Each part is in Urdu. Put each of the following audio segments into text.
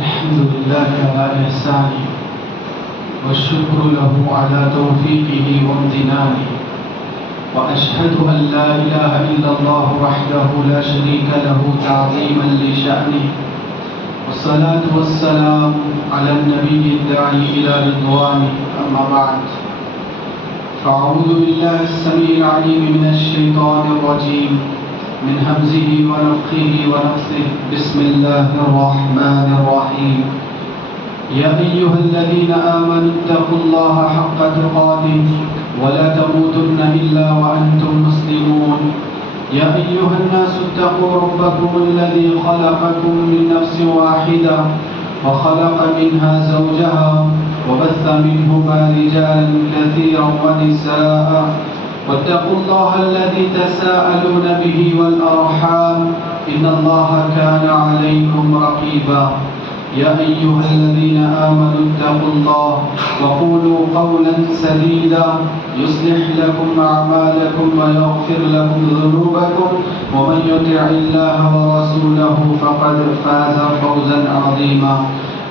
الحمد لله على إحسانه والشكر له على توفيقه وامتنانه وأشهد أن لا إله إلا الله وحده لا شريك له تعظيما لشأنه والصلاة والسلام على النبي الداعي إلى رضوانه أما بعد فأعوذ بالله السميع العليم من الشيطان الرجيم من همزه ونفخه ونفثه بسم الله الرحمن الرحيم يا أيها الذين آمنوا اتقوا الله حق تقاته ولا تموتن إلا وأنتم مسلمون يا أيها الناس اتقوا ربكم الذي خلقكم من نفس واحدة وخلق منها زوجها وبث منهما رجالا كثيرا ونساء واتقوا الله الذي تساءلون به والأرحام إن الله كان عليكم رقيبا يا أيها الذين آمنوا اتقوا الله وقولوا قولا سديدا يصلح لكم أعمالكم ويغفر لكم ذنوبكم ومن يطع الله ورسوله فقد فاز فوزا عظيما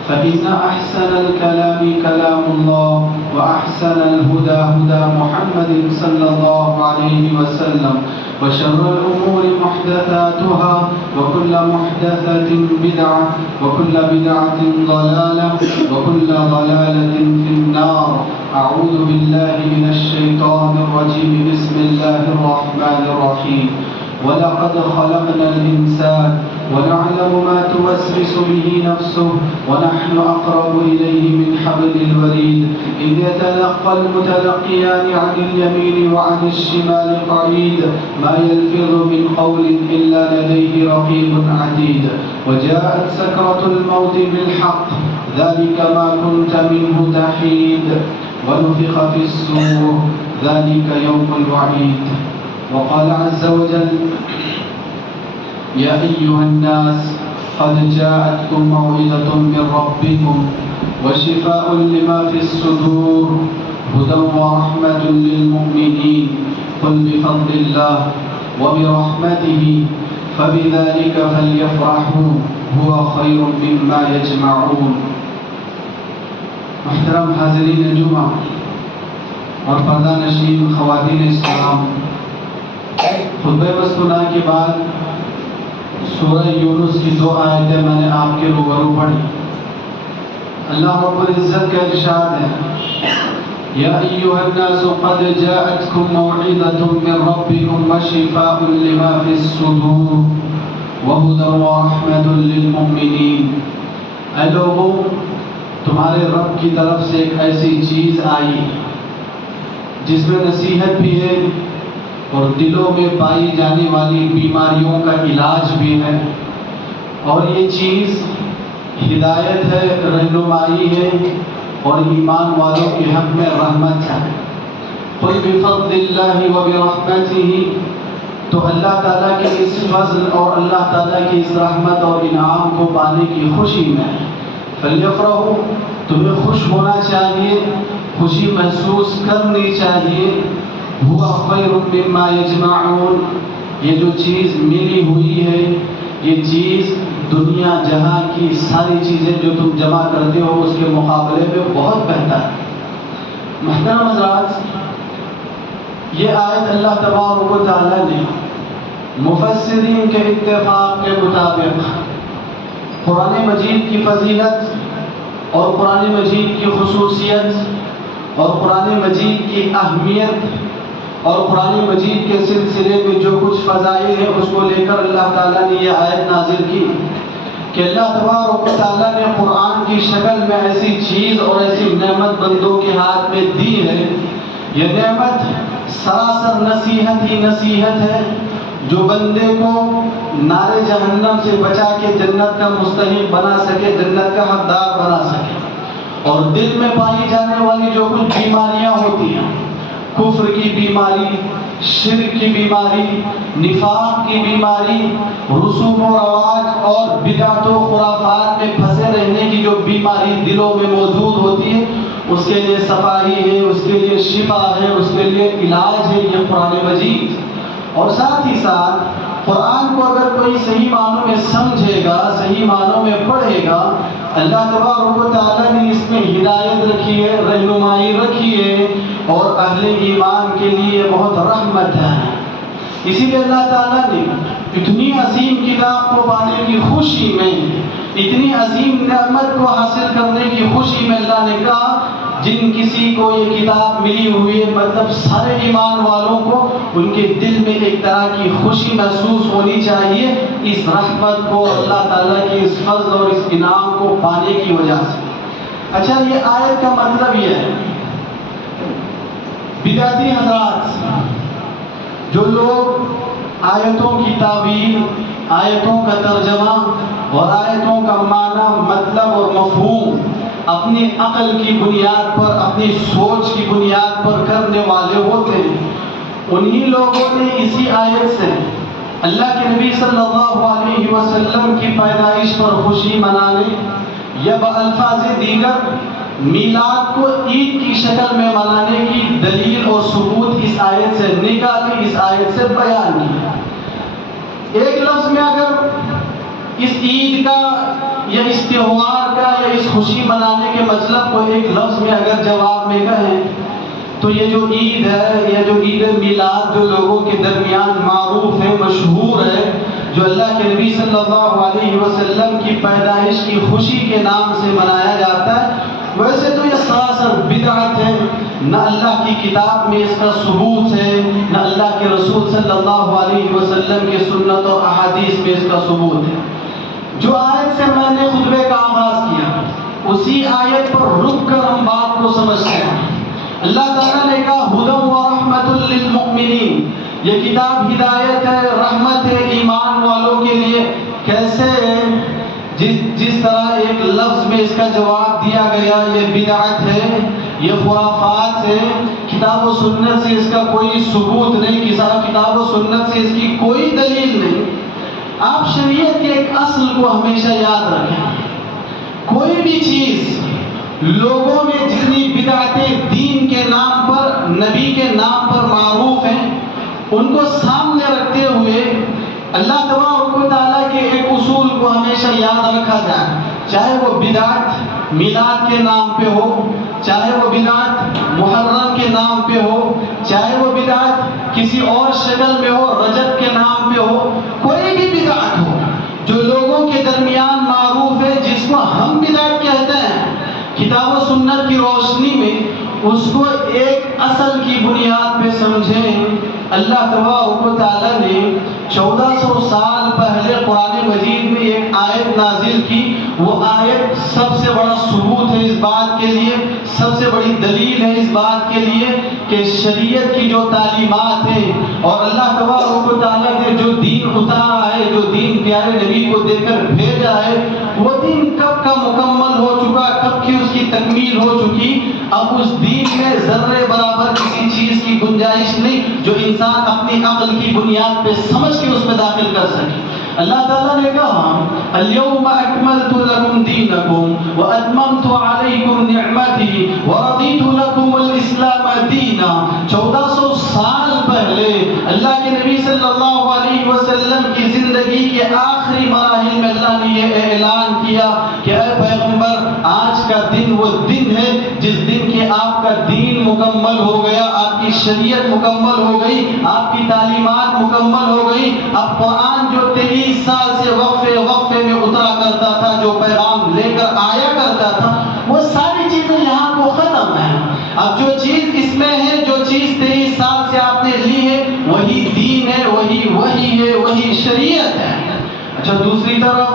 فإن أحسن الكلام كلام الله وأحسن الهدى هدى محمد صلى الله عليه وسلم وشر الأمور محدثاتها وكل محدثة بدعة وكل بدعة ضلالة وكل ضلالة في النار أعوذ بالله من الشيطان الرجيم بسم الله الرحمن الرحيم ولقد خلقنا الإنسان ونعلم ما توسوس به نفسه ونحن أقرب إليه من حبل الوريد إذ يتلقى المتلقيان عن اليمين وعن الشمال قعيد ما يلفظ من قول إلا لديه رقيب عتيد وجاءت سكرة الموت بالحق ذلك ما كنت منه تحيد ونفخ في الصور ذلك يوم الوعيد وقال عز وجل يا أيها الناس قد جاءتكم موعظة من ربكم وشفاء لما في الصدور هدى ورحمة للمؤمنين قل بفضل الله وبرحمته فبذلك فليفرحوا هو خير مما يجمعون. محترم حاضرین جمعہ اور پردہ نشین خواتین اسلام، خطبہ مسکونہ کے بعد سورہ یونس کی 2 آیتیں میں نے آپ کے روبرو پڑھی. اللہ رب العزت کا ارشاد ہے یا ایھا الناس قد جاءتکم موعظۃ من ربکم وشفاء لما فی الصدور وہدی ورحمۃ للمؤمنین. اے لوگوں، تمہارے رب کی طرف سے ایک ایسی چیز آئی جس میں نصیحت بھی ہے اور دلوں میں پائی جانے والی بیماریوں کا علاج بھی ہے، اور یہ چیز ہدایت ہے، رہنمائی ہے اور ایمان والوں کے حق میں رحمت ہے. قل بفضل اللہ وبرحمتہ، تو اللہ تعالیٰ کے اس فضل اور اللہ تعالیٰ کی اس رحمت اور انعام کو پانے کی خوشی میں فلیفرحوا، تمہیں خوش ہونا چاہیے، خوشی محسوس کرنی چاہیے. ہوا خیر مما یجمعون، یہ جو چیز ملی ہوئی ہے، یہ چیز دنیا جہاں کی ساری چیزیں جو تم جمع کرتے ہو اس کے مقابلے میں بہت بہتر ہے. محترم حضرات، یہ آیت اللہ تبارک و تعالی نے مفسرین کے اتفاق کے مطابق قرآن مجید کی فضیلت اور قرآن مجید کی خصوصیت اور قرآن مجید کی اہمیت اور قرآن مجید کے سلسلے میں جو کچھ فضائل ہیں اس کو لے کر اللہ تعالیٰ نے یہ آیت نازل کی کہ اللہ تبارک و تعالیٰ نے قرآن کی شکل میں ایسی چیز اور ایسی نعمت بندوں کے ہاتھ میں دی ہے. یہ نعمت سراسر نصیحت ہی نصیحت ہے جو بندے کو نار جہنم سے بچا کے جنت کا مستحق بنا سکے، جنت کا حقدار بنا سکے. اور دل میں پائی جانے والی جو کچھ بیماریاں ہوتی ہیں، کفر کی بیماری، شرک کی بیماری، نفاق کی بیماری، رسوم و رواج اور بدعت و خرافات میں پھنسے رہنے کی جو بیماری دلوں میں موجود ہوتی ہے، اس کے لیے صفائی ہے، اس کے لیے شفا ہے، اس کے لیے علاج ہے یہ قرآن مجید. اور ساتھ ہی ساتھ قرآن کو اگر کوئی صحیح معنوں میں سمجھے گا، صحیح معنوں میں پڑھے گا، اللہ تبارک و تعالیٰ نے اس میں ہدایت رکھی ہے، رہنمائی رکھی ہے، اور اہل ایمان کے لیے بہت رحمت ہے۔ اسی لیے اللہ تعالیٰ نے اتنی عظیم کتاب کو پانے کی خوشی میں، اتنی عظیم نعمت کو حاصل کرنے کی خوشی میں اللہ نے کہا جن کسی کو یہ کتاب ملی ہوئی ہے، مطلب سارے ایمان والوں کو ان کے دل میں ایک طرح کی خوشی محسوس ہونی چاہیے اس رحمت کو، اللہ تعالیٰ کی اس فضل اور اس انعام کو پانے کی وجہ سے۔ اچھا، یہ آیت کا مطلب یہ ہے، بدعتی حضرات جو لوگ آیتوں کی تعبیر، آیتوں کا ترجمہ اور آیتوں کا معنی، مطلب اور مفہوم اپنی عقل کی بنیاد پر، اپنی سوچ کی بنیاد پر کرنے والے ہوتے ہیں، انہی لوگوں نے اسی آیت سے اللہ کے نبی صلی اللہ علیہ وسلم کی پیدائش پر خوشی منانے یا بالفاظ دیگر میلاد کو عید کی شکل میں منانے کی دلیل اور ثبوت اس آیت سے نکالی، اس آیت سے بیان کی۔ ایک لفظ میں اگر اس عید کا یا اس تہوار کا یا اس خوشی منانے کے مطلب کو ایک لفظ میں اگر جواب میں کہیں تو یہ جو عید ہے یا جو عید میلاد جو لوگوں کے درمیان معروف ہے، مشہور ہے، جو اللہ کے نبی صلی اللہ علیہ وسلم کی پیدائش کی خوشی کے نام سے منایا جاتا ہے، ویسے تو یہ سراسر بدعت ہے، نہ اللہ کی کتاب میں اس کا ثبوت ہے، نہ اللہ کے رسول صلی اللہ علیہ وسلم کی سنت اور احادیث میں اس کا ثبوت ہے۔ جو آیت سے میں نے خطبے کا آغاز کیا، اسی آیت پر رک کر ہم بات کو سمجھتے ہیں۔ اللہ تعالیٰ نے کہا ہدی و رحمت للمؤمنین، یہ کتاب ہدایت ہے، رحمت ہے ایمان والوں کے لیے۔ کیسے؟ جس طرح ایک لفظ میں اس کا جواب دیا گیا یہ بدعت ہے، یہ خرافات ہے، کتاب و سنت سے اس کا کوئی ثبوت نہیں، کتاب و سنت سے اس کی کوئی دلیل نہیں۔ آپ شریعت کے ایک اصل کو ہمیشہ یاد رکھیں، کوئی بھی چیز لوگوں میں جتنی بدعتیں دین کے نام پر، نبی کے نام پر معروف ہیں، ان کو سامنے رکھتے ہوئے اللہ تبارک و تعالیٰ کے ایک اصول کو ہمیشہ یاد رکھا جائے، چاہے وہ بدعت میلاد کے نام پہ ہو، چاہے وہ بدعت محرم کے نام پہ ہو، چاہے وہ بدعت کسی اور شکل میں ہو، رجب کے نام پہ ہو، کوئی بھی بدعت ہو جو لوگوں کے درمیان معروف ہے، جس کو ہم بدعت کہتے ہیں، کتاب و سنت کی روشنی میں اس کو ایک اصل کی بنیاد پہ سمجھیں۔ اللہ تبارک و تعالیٰ نے 1400 سال پہلے قرآن مجید میں ایک آیت نازل کی، وہ آیت سب سے بڑا ثبوت ہے اس بات کے لیے، سب سے بڑی دلیل ہے اس بات کے لیے کہ شریعت کی جو تعلیمات ہیں اور اللہ تبارک و تعالیٰ نے جو دین اتارا ہے، جو دین پیارے نبی کو دے کر بھیجا ہے، وہ دین کب کا مکمل ہو چکا، کب کی اس کی تکمیل ہو چکی۔ اب اس دین میں ذرے برابر کسی چیز کی گنجائش نہیں جو انسان اپنی عقل کی بنیاد پہ سمجھ کے اس میں داخل کر سکے۔ اللہ تعالیٰ نے کہا اليوم اکملت لکم دینکم واتممت علیکم نعمتی ورضیت لکم الاسلام دینا۔ 1400 سال پہلے اللہ کے نبی صلی اللہ علیہ وسلم کی زندگی کے آخری مراحل میں اللہ نے یہ اعلان کیا کہ اے پیغمبر، آج کا دن وہ دن ہے جس دن کے آپ کا دین مکمل ہو گیا، آپ کی شریعت مکمل ہو گئی، آپ کی تعلیمات مکمل ہو گئی۔ اب قرآن جو 23 سال سے وقفے وقفے میں اترا کرتا تھا، جو پیغام لے کر آیا کرتا تھا، وہ ساری چیزیں یہاں کو ختم ہیں۔ اب جو چیز اس میں ہے، جو چیز 23 سال سے آپ نے لی ہے، وہی دین ہے، وہی ہے، وہی شریعت ہے۔ اچھا، دوسری طرف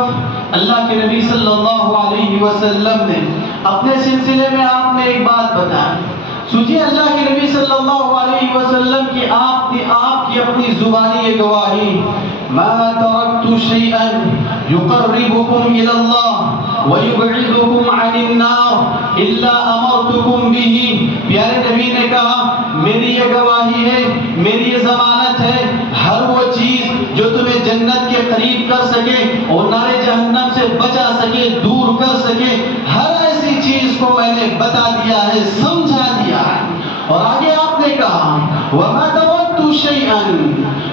اللہ کے نبی صلی اللہ علیہ وسلم نے اپنے سلسلے میں آپ نے ایک بات بتائی۔ سوچیے، اللہ کے نبی صلی اللہ علیہ وسلم کی آپ کی اپنی زبانی یہ گواہی، ما ترکت شیئا یقربکم الی اللہ ویبعدکم عن النار الا امرتکم به۔ پیارے نبی نے کہا میری یہ گواہی ہے، میری یہ ضمانت ہے، ہر وہ چیز جو تمہیں جنت کے قریب کر سکے اور نار جہنم سے بچا سکے، دور کر سکے، ہر ایسی چیز کو میں نے بتا دیا ہے، سمجھا دیا ہے۔ اور آگے آپ نے کہا وَمَا تَوَدُّ شَيْئًا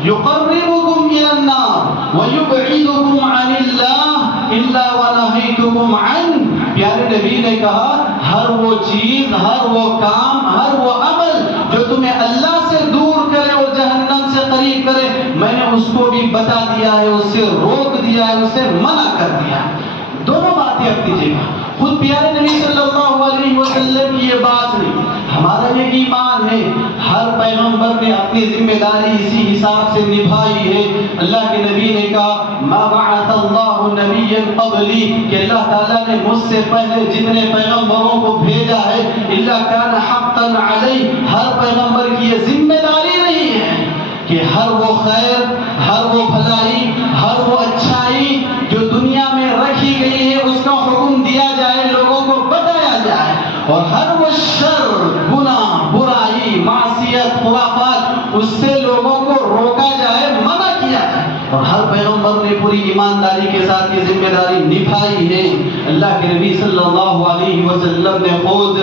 يُقَرِّبُكُمْ إِلَى النَّارِ وَيُبْعِدُكُمْ عَنِ اللَّهِ إِلَّا وَنَهَيْتُكُمْ عَنْهُ پیارے نبی نے کہا ہر وہ چیز، ہر وہ کام، ہر وہ عمل جو تمہیں اللہ سے دور کرے اور جہنم سے قریب کرے، میں نے اس کو بھی بتا دیا ہے، اس سے روک دیا ہے، اس سے منع کر دیا ہے۔ دونوں باتیں اب دیجیے گا، خود پیارے نبی صلی اللہ علیہ وسلم کی یہ بات نہیں، ہمارا یہ ایمان ہے، ہر پیغمبر نے اپنی ذمہ داری اسی حساب سے نبھائی ہے۔ اللہ کے نبی نے کہا ما بعث اللہ نبیا قبلی، کہ اللہ تعالیٰ نے مجھ سے پہلے جتنے پیغمبروں کو بھیجا ہے الا کان حقا علی، ہر پیغمبر کی یہ ذمہ داری نہیں ہے کہ ہر وہ خیر، ہر وہ بھلائی، ہر وہ اچھائی جو دنیا میں رکھی گئی ہے اس کا حکم دیا جائے، لوگوں کو بتایا جائے، اور ہر وہ شر، گناہ، برائی، معصیت، خرافات، اس سے لوگوں کو روکا جائے، منع کیا جائے۔ اور ہر پیغمبر نے پوری ایمانداری کے ساتھ یہ ذمہ داری نبھائی ہے۔ اللہ کے نبی صلی اللہ علیہ وسلم نے خود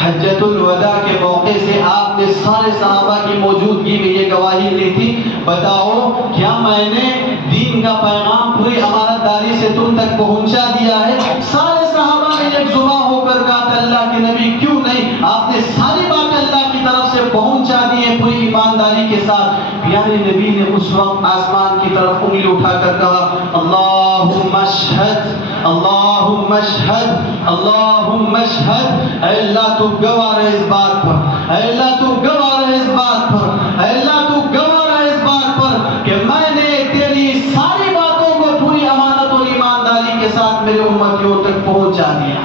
حجۃ الوداع کے موقع سے آپ نے سارے صحابہ کی موجودگی میں یہ گواہی لی تھی، بتاؤ کیا میں نے دین کا پیغام پوری امانتداری سے تم تک پہنچا دیا ہے؟ سارے صحابہ نے ایک زباں ہو کر کہا تھا اللہ کے نبی کیوں نہیں، آپ نے ساری باتیں اللہ کی طرف سے پہنچا دی ہیں پوری ایمانداری کے ساتھ۔ پیارے نبی نے اس وقت آسمان کی طرف انگلی اٹھا کر کہا اللہم اشہد، اللہم اشہد، اللہم اشہد، اے اللہ تو گواہ رہے اس بات پر، اے اللہ تو گواہ رہے اس بات پر، اے اللہ تو گواہ رہے اس بات پر کہ میں نے تیری ساری باتوں کو پوری امانت اور ایمانداری کے ساتھ میرے امتیوں تک پہنچا دیا۔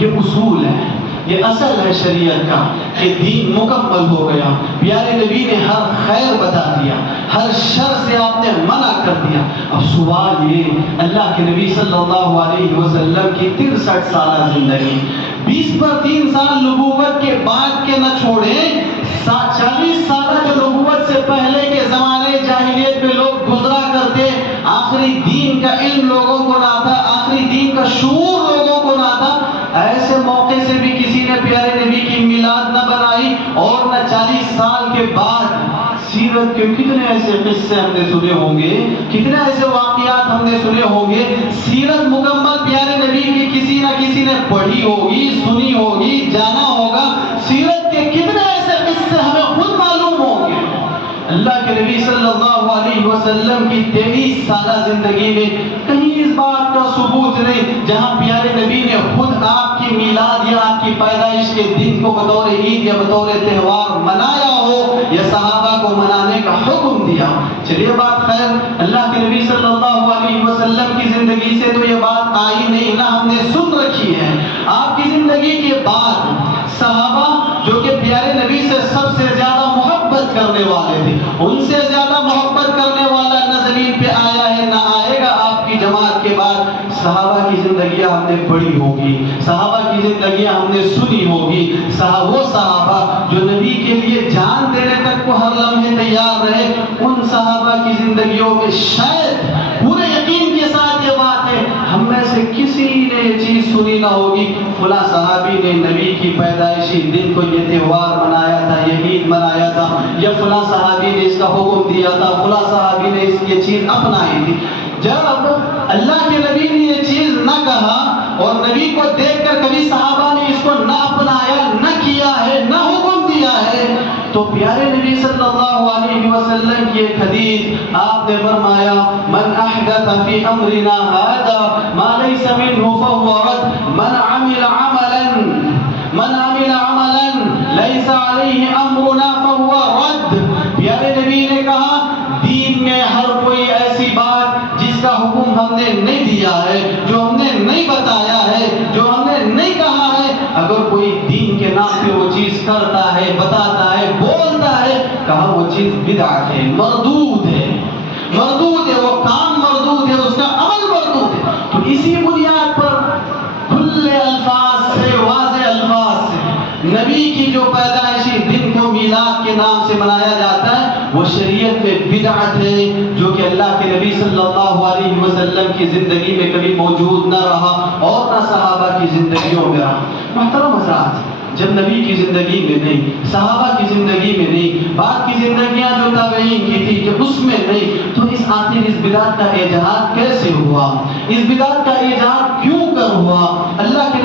یہ اصول ہے، یہ اصل ہے شریعت کا کہ دین مکمل ہو گیا۔ پیارے نبی نے ہر خیر بتا دیا، ہر شر سے آپ نے منع کر دیا۔ اب سوال یہ، اللہ کے نبی صلی اللہ علیہ وسلم کی 63 سالہ زندگی، 20 پر 3 سال نبوت کے بعد کے نہ چھوڑیں، 40 سالہ جو نبوت سے پہلے کے زمانے جاہلیت میں لوگ گزرا کرتے، آخری دین کا علم لوگوں کو نہ تھا، آخری دین کا شعور لوگوں کو نہ تھا، ایسے موقع سے بھی کسی نے پیارے نبی کی میلاد نہ بنائی، اور نہ 40 سال کے بعد سیرت کے کتنے ایسے قصے ہم نے سنے ہوں گے، کتنے ایسے واقعات ہم نے سنے ہوں گے۔ سیرت مکمل پیارے نبی کی کسی نہ کسی نے پڑھی ہوگی، سنی ہوگی، جانا ہوگا، سیرت کے کتنے ایسے قصے ہمیں خود معلوم ہوں گے۔ اللہ کے نبی صلی اللہ علیہ وسلم کی 23 سالہ زندگی میں کہیں اس بات کا ثبوت نہیں جہاں پیارے نبی نے خود آپ کی میلاد یا آپ کی پیدائش کے دن کو بطور عید یا بطور تہوار منایا ہو یا صحابہ کو منانے کا حکم دیا۔ چلیے بات خیر، اللہ کے نبی صلی اللہ علیہ وسلم کی زندگی سے تو یہ بات آئی نہیں، نہ ہم نے سن رکھی ہے۔ آپ کی زندگی کے بعد صحابہ جو کہ پیارے نبی سے سب سے زیادہ محبت کرنے والے تھے، ان سے زیادہ محبت کرنے والا نہ زمین پہ آیا ہے نہ آئے گا آپ کی جماعت کے بعد۔ صحابہ کی زندگیاں ہم نے پڑھی ہوگی، صحابہ کی زندگیاں ہم نے سنی ہوگی، وہ صحابہ جو نبی کے لیے جان دینے تک کو ہر لمحے تیار رہے، ان صحابہ کی زندگیوں میں شاید پورے یقین کے ساتھ یہ بات ہے ہم میں سے کسی نے یہ چیز سنی نہ ہوگی فلاں صحابی نے نبی کی پیدائشی دن کو یہ تہوار منایا تھا، یہ عید منایا تھا، یا فلاں صحابی نے اس کا حکم دیا تھا، فلاں صحابی نے اس یہ چیز اپنائی تھی۔ جب اللہ کے نبی نے یہ چیز نہ کہا اور نبی کو دیکھ کر کبھی صحابہ نے اس کو نہ اپنایا، نہ کیا ہے، نہ حکم دیا ہے، تو پیارے نبی صلی اللہ علیہ وسلم کی ایک حدیث آپ نے فرمایا من احدث فی امرنا هذا ما ليس منه فهو رد، من عمل عملا ليس عليه امرنا فهو رد۔ پیارے نبی نے کہا دین میں ہر کوئی ایسی بات جس کا حکم ہم نے نہیں دیا ہے، جو ہم نے نہیں بتایا ہے، جو ہم نے نہیں کہا ہے، اگر کوئی دین کے نام پہ وہ چیز کرتا ہے، بتاتا ہے، بولتا ہے، کہا وہ چیز بدعت ہے، مردود ہے، مردود ہے، وہ کام مردود ہے، اس کا عمل مردود ہے۔ تو اسی بنیاد پر کھلے الفاظ سے، واضح الفاظ سے نبی کی جو پیدائشی دن کو میلاد کے نام سے منایا جاتا ہے وہ شریعت میں بدعت ہے، جو کہ اللہ کے نبی صلی اللہ علیہ وسلم کی زندگی میں کبھی موجود نہ رہا اور نہ صحابہ کی زندگیوں میں رہا۔ محترم حضرات، جب نبی کی زندگی میں نہیں، صحابہ کی زندگی میں نہیں، بعد کی زندگیاں جو تابعین کی تھی کہ اس میں نہیں، تو آخر اس بدعت کا ایجاد کیسے ہوا؟ اس بدعت کا ایجاد کیوں کر ہوا؟ اللہ کے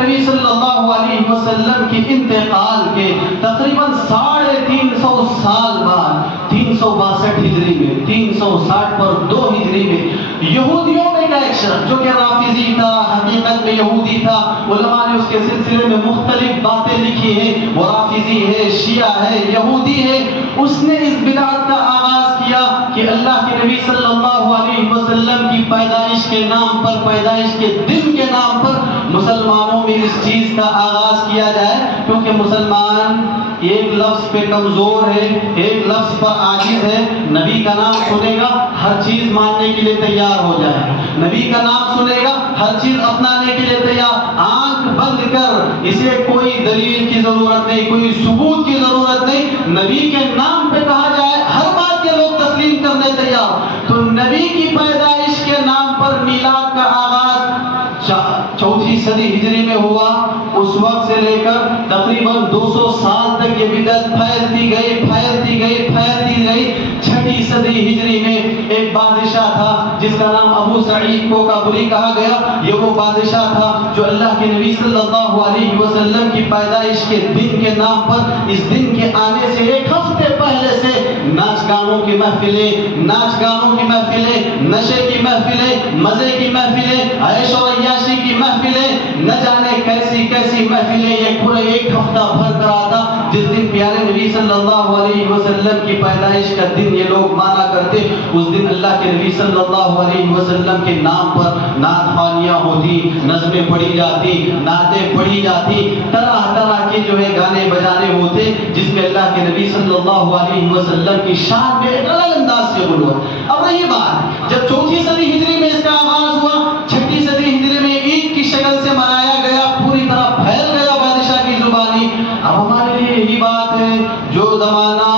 وسلم کی انتقال کے تقریباً 350 سال بعد 362 ہجری میں 360 پر 2 ہجری میں یہودیوں میں کا ایک شخص جو کہ رافضی تھا، حقیقت میں یہودی تھا، علماء نے اس کے سلسلے میں مختلف باتیں لکھی ہیں، وہ رافضی ہے، شیعہ ہے، یہودی ہے، اس نے اس بدعت کا آغاز کیا کہ اللہ کے نبی صلی اللہ علیہ وسلم کی پیدائش کے نام پر، پیدائش کے دن کے نام پر مسلمانوں میں اس چیز کا آغاز کیا جائے، کیونکہ مسلمان ایک لفظ پہ کمزور ہے، ایک لفظ پر عاجز ہے، نبی کا نام سنے گا ہر چیز ماننے کے لیے تیار ہو جائے گا، نبی کا نام سنے گا ہر چیز اپنانے کے لیے تیار، آنکھ بند کر، اسے کوئی دلیل کی ضرورت نہیں، کوئی ثبوت کی ضرورت نہیں، نبی کے نام پہ کہا جائے ہر بات کے لوگ تسلیم کرنے تیار۔ تو نبی کی پیدائش کے نام پر میلاد کا آغاز 4 صدی ہجری میں ہوا، اس وقت سے لے کر تقریباً 200 سال تک یہ بدعت پھیلتی گئی۔ 6 صدی ہجری میں ایک بادشاہ تھا جس کا نام ابو سعید کو کابلی کہا گیا، یہ وہ بادشاہ تھا جو اللہ کے نبی صلی اللہ علیہ وسلم کی پیدائش کے دن کے نام پر اس دن کے آنے سے 1 ہفتے پہلے سے ناچ گانوں کی محفلیں، نشے کی محفلیں، مزے کی محفلیں، عیش و عیاشی کی محفلیں، نہ جانے کیسی محفلیں یہ پورے 1 ہفتہ بھر کر آتا، جس دن پیارے نبی صلی اللہ علیہ وسلم کی پیدائش کا دن یہ لوگ مانا کرتے، اس دن اللہ کے نبی صلی اللہ علیہ وسلم کے نام پر نعت خوانیاں ہوتی، نظمیں پڑھی جاتی، نعتیں پڑھی جاتی، طرح کے جو ہے گانے بجانے ہوتے، جس میں اللہ کے نبی صلی اللہ علیہ وسلم کی شان میں ایک الگ انداز سے غلوت۔ اب رہی بات، جب 4 صدی ہجری میں اس کا آغاز ہوا، 6 صدی ہجری میں عید کی شکل سے منایا گیا، پوری طرح پھیل گیا بادشاہ کی زبانی۔ اب ہمارے لیے یہی بات ہے، جو زمانہ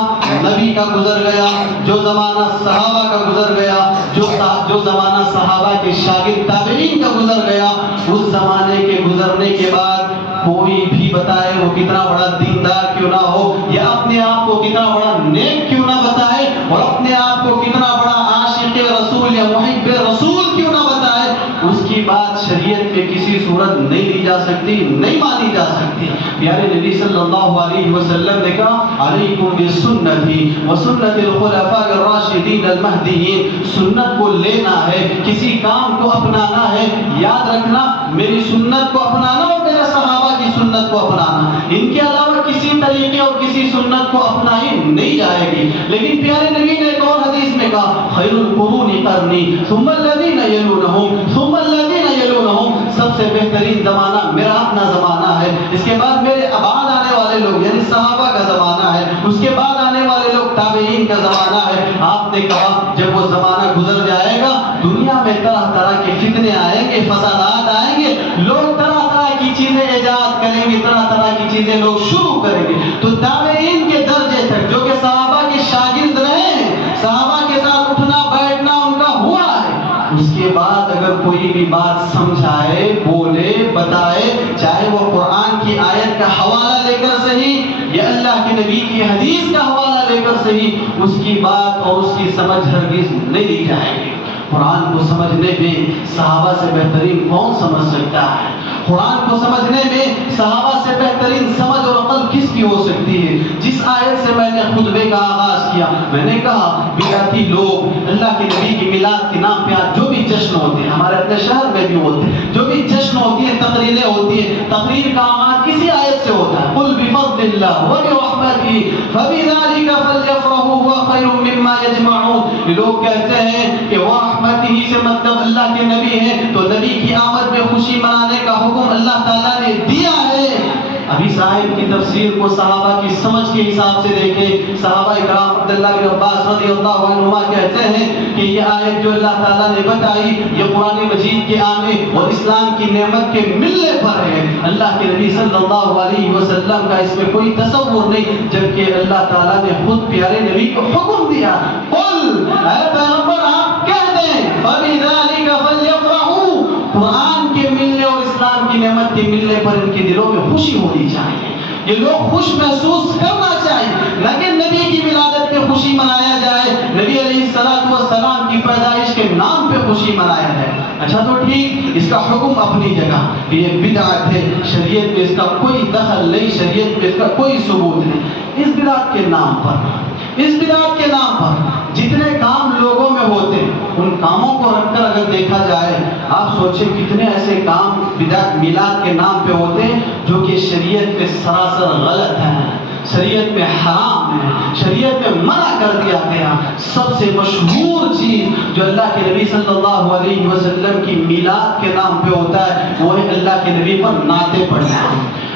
نبی کا گزر گیا، جو زمانہ صحابہ کا گزر گیا، جو زمانہ صحابہ کے شاگرد تابعین کا گزر گیا، اس زمانے کے گزرنے کے بعد کوئی بھی بتائے وہ کتنا بڑا دیندار کیوں نہ ہو، یا اپنے آپ کو کتنا بڑا نیک کیوں نہ بتائے، اور اپنے آپ کو کتنا بڑا عاشق رسول یا محب رسول کیوں نہ بتائے، اس کی بات شریعت میں کسی صورت نہیں لی جا سکتی، نہیں مانی جا سکتی۔ پیارے نبی صلی اللہ علیہ وسلم نے کہا علیکم بسنتی وسنت الخلفاء الراشدین المہدیین، سنت کو لینا ہے، کسی کام کو اپنانا ہے، یاد رکھنا میری سنت کو اپنانا اور میرے صحابہ کی سنت کو اپنانا، ان کے علاوہ کسی طریقے اور کسی سنت کو اپنائی نہیں جائے گی۔ لیکن پیارے نبی نے ایک اور حدیث میں کہا خیر القرون قرنی ثم الذین یلونہم ثم الذین یلونہم، سب سے بہترین زمانہ میرا اپنا زمانہ ہے، اس کے بعد میرے بعد آنے والے لوگ یعنی صحابہ کا زمانہ ہے، اس کے بعد آنے والے لوگ تابعین کا زمانہ ہے۔ آپ نے کہا جب وہ زمانہ گزر جائے گا، دنیا میں طرح کے فتنے آئیں گے، فسادات آئیں گے، لوگ طرح کی چیزیں ایجاد کریں گے، طرح کی چیزیں لوگ شروع کریں گے، تو تابعین کے درجے تک جو کہ صحابہ کے شاگرد رہے ہیں، صحابہ کے ساتھ اٹھنا بیٹھنا ان کا ہوا ہے، اس کے بعد اگر کوئی بھی بات سمجھائے، بولے، بتائے، چاہے وہ قرآن کی آیت کا حوالہ لے کر صحیح یا اللہ کے نبی کی حدیث کا حوالہ لے کر صحیح، اس کی بات اور اس کی سمجھ ہرگز نہیں لی جائے گی۔ قرآن کو سمجھنے میں صحابہ سے بہترین کون سمجھ سکتا ہے؟ قرآن کو سمجھنے میں صحابہ سے بہترین سمجھ اور عقل کس کی ہو سکتی ہے؟ جس آیت سے میں نے خطبے کا آغاز کیا، میں نے کہا بدعتی لوگ اللہ کے نبی کی میلاد کے نام پہ آج جو بھی جشن ہوتے ہیں، ہمارے اپنے شہر میں بھی ہوتے ہیں، جو بھی جشن ہوتی ہیں، تقریریں ہوتی ہیں، تقریر کا آغاز کسی آیت سے ہوتا ہے، قل بفضل اللہ وبرحمتہ فبذلک فلیفرحوا هو خیر مما یجمعون۔ لوگ کہتے ہیں کہ رحمتہ سے مطلب اللہ کے نبی ہیں، تو نبی کی آمد میں خوشی منانے کا حکم اللہ تعالیٰ نے دیا ہے۔ ابھی صاحب کی تفسیر کو صحابہ کی سمجھ کے حساب سے دیکھیں، صحابہ اکرام عبداللہ بن عباس رضی اللہ عنہما کہتے ہیں کہ یہ آیت جو اللہ تعالیٰ نے بتائی یہ قرآن مجید کے آنے اور اسلام کی نعمت کے ملنے پر ہے، اللہ کے نبی صلی اللہ علیہ وسلم کا اس میں کوئی تصور نہیں، جبکہ اللہ تعالیٰ نے خود پیارے نبی کو حکم دیا، قل اے پیغمبر آپ کہہ دیں فَبِذَلِكَ فَلْيَفْرَحُوا، قرآن کے ملنے اور اسلام کی نعمت کے ملنے پر ان کے دلوں میں خوشی ہونی چاہیے۔ یہ لوگ خوش محسوس کرنا چاہیے، نہ کہ نبی کی ولادت پہ خوشی منایا جائے، نبی علیہ السلام کی پیدائش کے نام پہ خوشی منایا جائے۔ اچھا تو ٹھیک، اس کا حکم اپنی جگہ، یہ بدعت ہے، شریعت میں اس کا کوئی دخل نہیں، شریعت میں اس کا کوئی ثبوت نہیں۔ اس بدعت کے نام پر جتنے کام لوگوں میں ہوتے ہیں، ان کاموں کو رکھ کر اگر دیکھا جائے، آپ سوچیں کتنے ایسے کام بدعت میلاد کے نام پہ ہوتے ہیں جو کہ شریعت میں سراسر غلط ہیں، شریعت میں حرام ہے، شریعت میں منع کر دیا گیا۔ سب سے مشہور چیز جو اللہ کے نبی صلی اللہ علیہ وسلم کی میلاد کے نام پہ ہوتا ہے وہ ہے اللہ کے نبی پر نعتیں پڑھنا،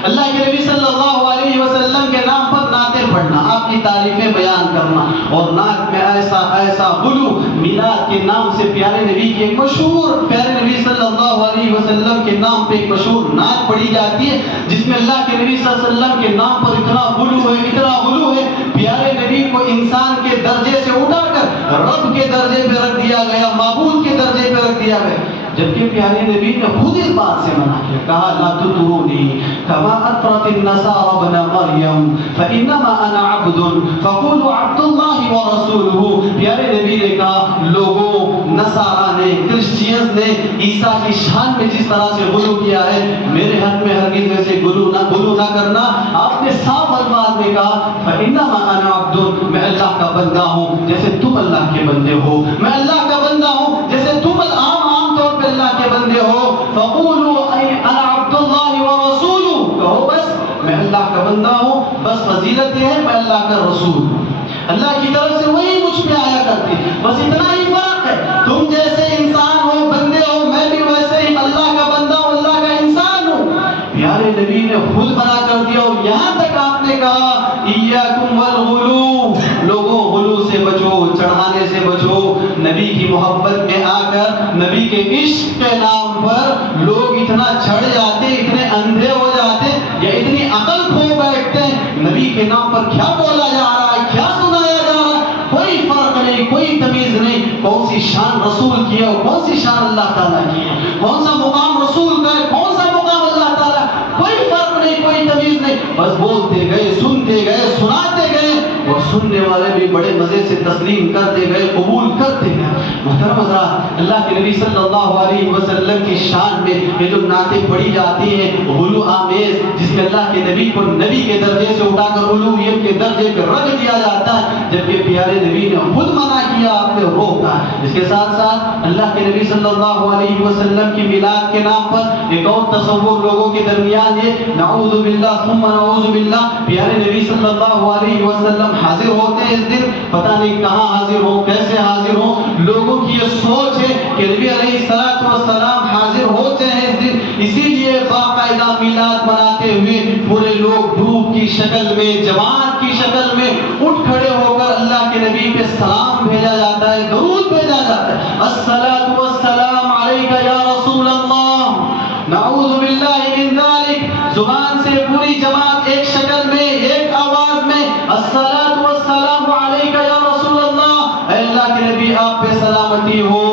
اللہ کے نبی صلی اللہ علیہ وسلم کے نام پر نعتیں پڑھنا، آپ کی تعریفیں بیان کرنا، اور نعت میں ایسا غلو، میلاد کے نام سے پیارے نبی کی ایک مشہور، پیارے نبی صلی اللہ علیہ وسلم کے نام پہ ایک مشہور نعت پڑھی جاتی ہے جس میں اللہ کے نبی صلی اللہ علیہ وسلم کے نام پر اتنا غلو ہے، پیارے نبی کو انسان کے درجے سے اٹھا کر رب کے درجے پہ رکھ دیا گیا، معبود کے درجے پہ رکھ دیا گیا، جبکہ پیارے نبی نے خود اس بات سے منع کیا، کہا لا تطرونی کما اطرت النصارى ابن مریم فانما انا عبد فقولوا عبد اللہ ورسولہ۔ پیارے نبی نے کہا لوگوں، نصارہ نے، کرسچینز نے عیسیٰ کی شان میں جس طرح سے غلو کیا ہے، میرے حق میں ہرگز ویسے غلو نہ کرنا۔ آپ نے صاف الفاظ میں کہا فانما انا عبد، میں اللہ کا بندہ ہوں جیسے تم اللہ کے بندے ہو، میں اللہ کا بندہ ہوں جیسے تم عام طور پہ اللہ کے بندے ہو۔ فقولوا انا عبد اللہ ورسولہ، کہو بس میں اللہ کا بندہ ہوں، بس فضیلت یہ ہے میں اللہ کا رسول ہوں، اللہ کی طرف سے وہی مجھ پہ آیا کرتی، بس اتنا ہی فرق ہے، تم جیسے انسان ہو، بندے ہو، میں بھی ویسے ہی اللہ کا بندہ ہوں، اللہ کا انسان ہوں۔ پیارے نبی نے خود منع کر دیا، اور یہاں تک آپ نے کہا ایاکم والغلو، لوگوں غلو سے بچو، چڑھانے سے بچو۔ نبی کی محبت میں آ کر، نبی کے عشق کے نام پر لوگ اتنا چڑھ جاتے، اتنے اندھے ہو جاتے یا اتنی عقل کھو بیٹھتے ہیں، نبی کے نام پر کیا بولا جا رہا ہے، کیا سنایا جا رہا ہے، کوئی فرق نہیں، کوئی تمیز نہیں، کون سی شان رسول کی ہے اور کون سی شان اللہ تعالیٰ کی ہے، کون سا مقام رسول کا ہے، کون سا مقام اللہ تعالیٰ، کوئی فرق نہیں، کوئی تمیز نہیں، بس بولتے گئے، سنتے گئے، سناتے گئے، اور سننے والے بھی بڑے مزے سے تسلیم کرتے گئے، قبول کرتے گئے۔ محترم حضرات، اللہ کے نبی صلی اللہ علیہ وسلم کی شان میں یہ جو نعتیں پڑھی جاتی ہیں غلو آمیز، جس میں اللہ کے نبی کو نبی کے درجے سے اٹھا کر علویت کے درجے پہ رکھ دیا جاتا ہے، جبکہ پیارے نبی نے خود منع کیا، آپ نے روکا۔ اس کے ساتھ ساتھ اللہ کے نبی صلی اللہ علیہ وسلم کی میلاد کے نام پر ایک اور تصور لوگوں کے درمیان ہے، نعوذ باللہ ثم نعوذ باللہ، پیارے نبی صلی اللہ علیہ وسلم حاضر ہوتے ہیں اس دن، پتہ نہیں کہاں حاضر ہو، کیسے حاضر ہو، لوگوں کی یہ سوچ ہے کہ نبی علیہ السلام حاضر ہوتے ہیں اس دن، اسی لیے باقاعدہ میلاد مناتے ہوئے پورے لوگ دھوپ کی شکل میں، جماعت کی شکل میں اٹھ کھڑے ہو کر اللہ کے نبی پہ سلام بھیجا جاتا ہے، درود بھیجا جاتا ہے، الصلاۃ والسلام علیک یا رسول اللہ، نعوذ باللہ من ذلک، زبان سے پوری جماعت ایک شکل میں، ایک آواز میں، الصلاۃ والسلام علیک یا رسول اللہ، اے اللہ کے نبی آپ پہ سلامتی ہو۔